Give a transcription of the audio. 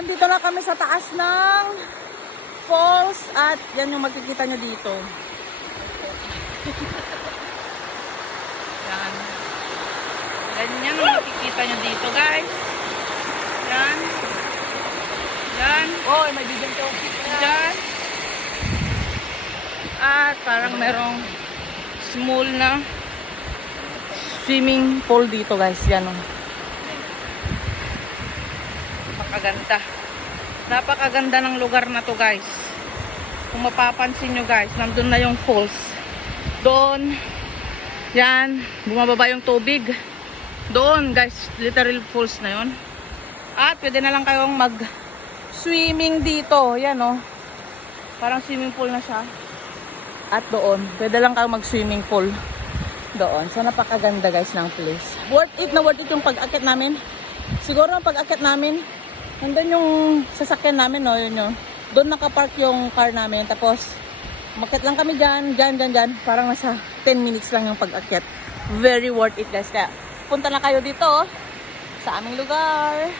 nandito na kami sa taas ng falls at yan yung makikita nyo dito. Yan. Ganyan yung makikita nyo dito, guys. Yan. Yan. Oh, may bigyan ko. Yan. At parang merong small na swimming pool dito, guys. Yan o. Napakaganda. Napakaganda ng lugar na to, guys. Kung mapapansin nyo, guys, nandun na yung falls. Doon. Yan. Bumababa yung tubig. Doon, guys. Literal falls na yon. At pwede na lang kayong mag-swimming dito. Yan o. Parang swimming pool na siya. At doon. Pwede lang kayong mag-swimming pool. Doon. So, napakaganda, guys, ng place. Worth it na worth it yung pag-akit namin. Siguro ang pag-akit namin, nandun yung sasakyan namin, no? Yun yun. Doon nakapark yung car namin. Tapos, makit lang kami dyan. Parang nasa 10 minutes lang yung pag-akit. Very worth it, guys. Kaya, punta na kayo dito, sa aming lugar.